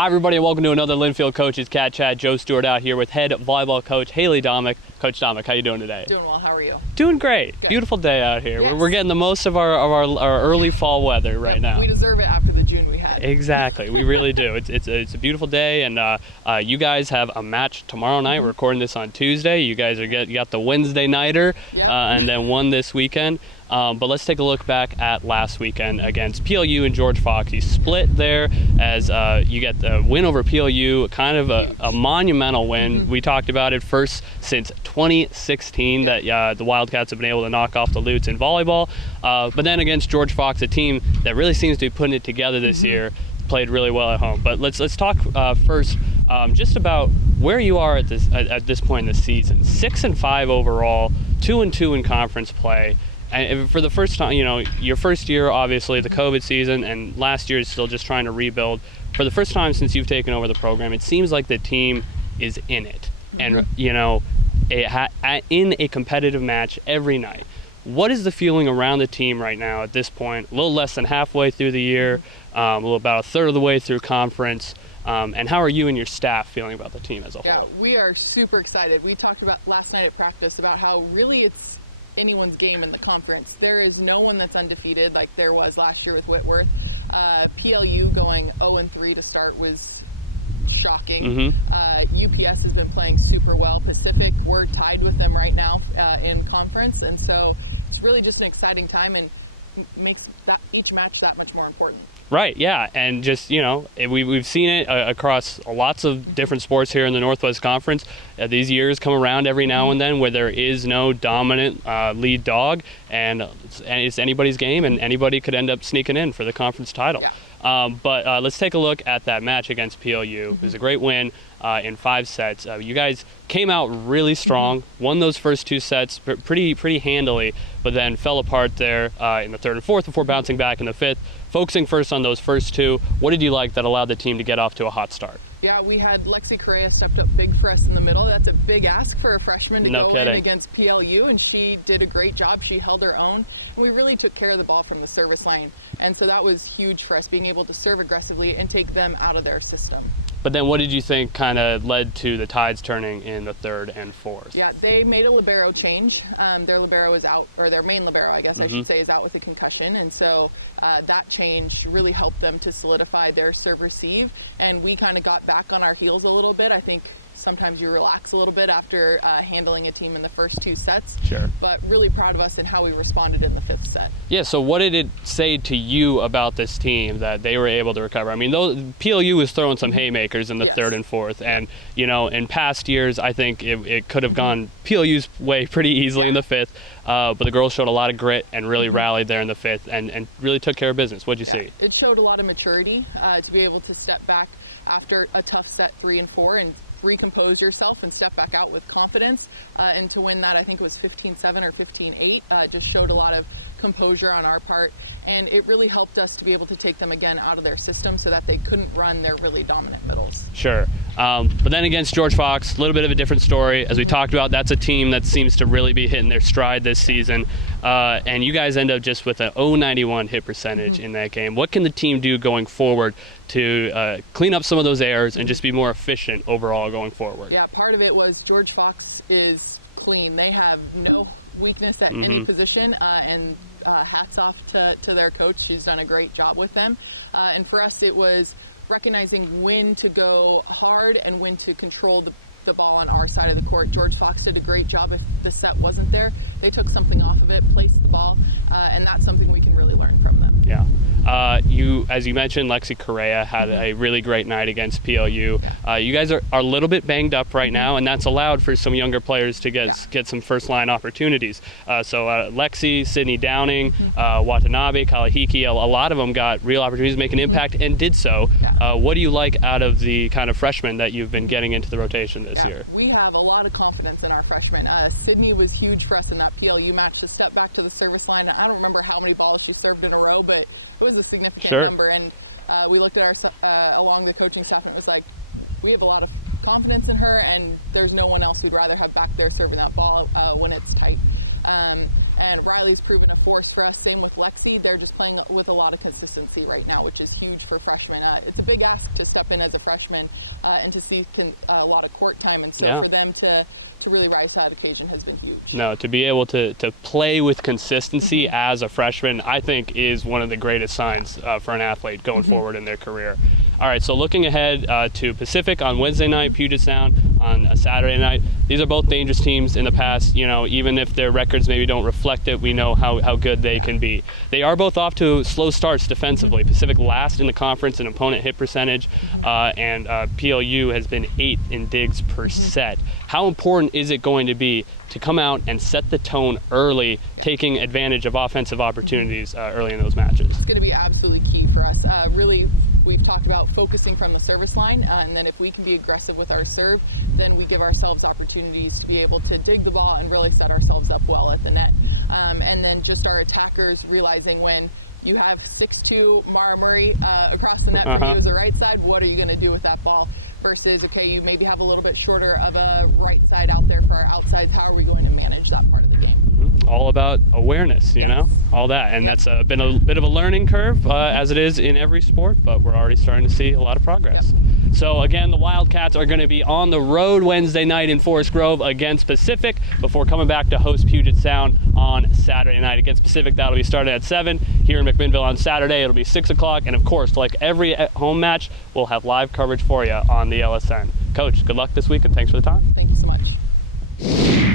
Hi everybody and welcome to another Linfield Coaches CatChat. Joe Stewart out here with head volleyball coach Haley Domeck. Coach Domeck, how you doing today? Doing well, how are you? Doing great. Good. Beautiful day out here. Yes. We're getting the most of our early fall weather right now. We deserve it after the June we had. Exactly, we really do. It's a beautiful day, and you guys have a match tomorrow night. We're recording this on Tuesday. You guys you got the Wednesday nighter, and then one this weekend. But let's take a look back at last weekend against PLU and George Fox. You split there as you get the win over PLU, kind of a monumental win. We talked about it first since 2016 that the Wildcats have been able to knock off the Lutes in volleyball. But then against George Fox, a team that really seems to be putting it together this year, played really well at home. But let's talk first just about where you are at this point in the season. 6-5 overall, 2-2 in conference play. And for the first time, you know, your first year, obviously, the COVID season, and last year is still just trying to rebuild. For the first time since you've taken over the program, it seems like the team is in it. And, you know, in a competitive match every night. What is the feeling around the team right now at this point? A little less than halfway through the year, about a third of the way through conference. And how are you and your staff feeling about the team as a whole? Yeah, we are super excited. We talked about last night at practice about how really it's anyone's game in the conference. There is no one that's undefeated like there was last year with Whitworth. PLU going 0-3 to start was shocking. UPS has been playing super well. Pacific, we're tied with them right now in conference, and so it's really just an exciting time and makes each match that much more important. Right, yeah, and just, you know, we've seen it across lots of different sports here in the Northwest Conference. These years come around every now and then where there is no dominant lead dog, and it's anybody's game, and anybody could end up sneaking in for the conference title. Yeah. But let's take a look at that match against PLU. It was a great win in 5 sets. You guys came out really strong, won those first 2 sets pretty handily, but then fell apart there in the 3rd and 4th before bouncing back in the 5th. Focusing first on those first 2, what did you like that allowed the team to get off to a hot start? Yeah, we had Lexi Correa stepped up big for us in the middle. That's a big ask for a freshman to go in against PLU, and she did a great job. She held her own, and we really took care of the ball from the service line. And so that was huge for us, being able to serve aggressively and take them out of their system. But then what did you think kind of led to the tides turning in the 3rd and 4th? Yeah, they made a libero change. Their libero is out, or their main libero, I guess I should say, is out with a concussion. And so that change really helped them to solidify their serve-receive. And we kind of got back on our heels a little bit. I think sometimes you relax a little bit after handling a team in the first 2 sets. Sure. But really proud of us and how we responded in the 5th set. Yeah, so what did it say to you about this team that they were able to recover? I mean, PLU was throwing some haymakers in the 3rd and 4th, and, you know, in past years, I think it could have gone PLU's way pretty easily in the 5th, but the girls showed a lot of grit and really rallied there in the 5th and really took care of business. What'd you see? It showed a lot of maturity to be able to step back after a tough set 3 and 4 and recompose yourself and step back out with confidence, and to win that, I think it was 15-7 or 15-8, just showed a lot of composure on our part, and it really helped us to be able to take them again out of their system so that they couldn't run their really dominant middles. Sure. But then against George Fox, a little bit of a different story. As we talked about, that's a team that seems to really be hitting their stride this season, and you guys end up just with an 0.91 hit percentage in that game. What can the team do going forward to clean up some of those errors and just be more efficient overall going forward? Yeah, part of it was George Fox is clean. They have no weakness at any position, and hats off to their coach. She's done a great job with them. And for us, it was recognizing when to go hard and when to control the ball on our side of the court. George Fox did a great job. If the set wasn't there, they took something off of it, placed the ball, and that's something we can really learn from them. Yeah. As you mentioned, Lexi Correa had a really great night against PLU. You guys are a little bit banged up right now, and that's allowed for some younger players to get some first-line opportunities. So Lexi, Sydney Downing, Watanabe, Kalahiki, a lot of them got real opportunities to make an impact and did so. What do you like out of the kind of freshmen that you've been getting into the rotation this year? We have a lot of confidence in our freshmen. Sydney was huge for us in that PLU match to step back to the service line. I don't remember how many balls she served in a row, but it was a significant number. And we looked at our along the coaching staff, and it was like, we have a lot of confidence in her, and there's no one else we'd rather have back there serving that ball when it's tight. And Riley's proven a force for us. Same with Lexi. They're just playing with a lot of consistency right now, which is huge for freshmen. It's a big ask to step in as a freshman and to see a lot of court time, and so for them to really rise to that occasion has been huge. No, to be able to play with consistency as a freshman, I think is one of the greatest signs for an athlete going forward in their career. All right, so looking ahead to Pacific on Wednesday night, Puget Sound on a Saturday night. These are both dangerous teams in the past. You know, even if their records maybe don't reflect it, we know how good they can be. They are both off to slow starts defensively. Pacific last in the conference in opponent hit percentage, and PLU has been 8th in digs per set. How important is it going to be to come out and set the tone early, taking advantage of offensive opportunities early in those matches? It's going to be absolutely key for us. Really, we've talked about focusing from the service line, and then if we can be aggressive with our serve, then we give ourselves opportunities to be able to dig the ball and really set ourselves up well at the net. And then just our attackers realizing when you have 6'2" Mara Murray across the net for you as a right side, what are you going to do with that ball? Versus, okay, you maybe have a little bit shorter of a right side out there for our outsides. How are we going to manage that part of the game? All about awareness, you know, all that. And that's been a bit of a learning curve, as it is in every sport, but we're already starting to see a lot of progress. So again, the Wildcats are going to be on the road Wednesday night in Forest Grove against Pacific before coming back to host Puget Sound on Saturday night. Against Pacific, that'll be starting at 7. Here in McMinnville on Saturday, it'll be 6 o'clock. And of course, like every home match, we'll have live coverage for you on the LSN. Coach, good luck this week and thanks for the time. Thank you so much.